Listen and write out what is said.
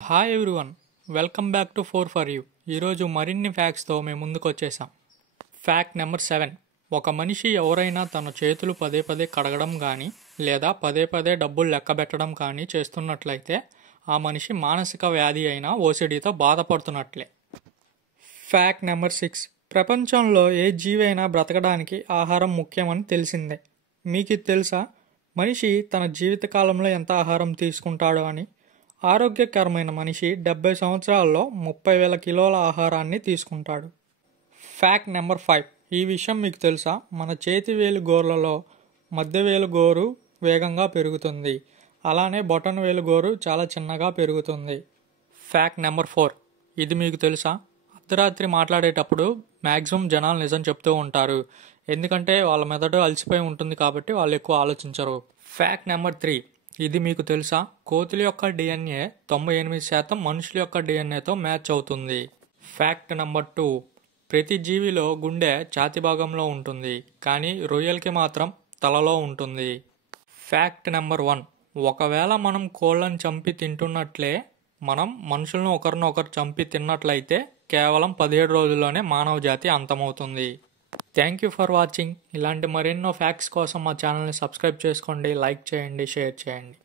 Hi everyone, welcome back to four for you. ఈరోజు మరిన్ని ఫ్యాక్ట్స్తో మేము ముందుకు వచ్చేసాం. Fact number 7. ఒక మనిషి ఎవరైనా తన చేతులు పదే పదే కడగడం కానీ లేదా పదే పదే డబ్బులు లెక్కబెట్టడం కానీ చేస్తున్నట్లయితే ఆ మనిషి మానసిక వ్యాధి అయిన ఓసిడీతో బాధపడుతున్నట్లే. Fact number 6. ప్రపంచంలో ఏ జీవి అయినా బ్రతకడానికి ఆహారం ముఖ్యమని తెలిసిందే. మీకు ఇది తెలుసా? మనిషి తన జీవితకాలంలో ఎంత ఆహారం తీసుకుంటాడో అని. ఆరోగ్యకరమైన మనిషి 70 సంవత్సరాల్లో 30,000 కిలోల ఆహారాన్ని తీసుకుంటాడు. Fact number 5. ఈ విషయం మీకు తెలుసా? మన చేతి వేలు గోర్లలో మధ్య వేలు గోరు వేగంగా పెరుగుతుంది, అలానే బొటన వేలు గోరు చాలా చిన్నగా పెరుగుతుంది. Fact number 4. ఇది మీకు తెలుసా? అర్ధరాత్రి మాట్లాడేటప్పుడు మ్యాక్సిమం జనాలు నిజం చెప్తూ ఉంటారు, ఎందుకంటే వాళ్ళ మెదడు అలసిపోయి ఉంటుంది కాబట్టి వాళ్ళు ఎక్కువ ఆలోచించరు. Fact number 3. ఇది మీకు తెలుసా? కోతుల యొక్క DNA 98% మనుషుల యొక్క DNAతో మ్యాచ్ అవుతుంది. Fact number 2. ప్రతి జీవిలో గుండె ఛాతీ భాగంలో ఉంటుంది, కానీ రొయ్యలకి మాత్రం తలలో ఉంటుంది. Fact number 1. ఒకవేళ మనం కోళ్ళను చంపి తింటున్నట్లే మనం మనుషులను ఒకరినొకరు చంపి తిన్నట్లయితే కేవలం 17 రోజుల్లోనే మానవ జాతి అంతమవుతుంది. Thank you for watching. ఇలాంటి మరెన్నో ఫ్యాక్ట్స్ కోసం మా ఛానల్ని సబ్స్క్రైబ్ చేసుకోండి, లైక్ చేయండి, షేర్ చేయండి.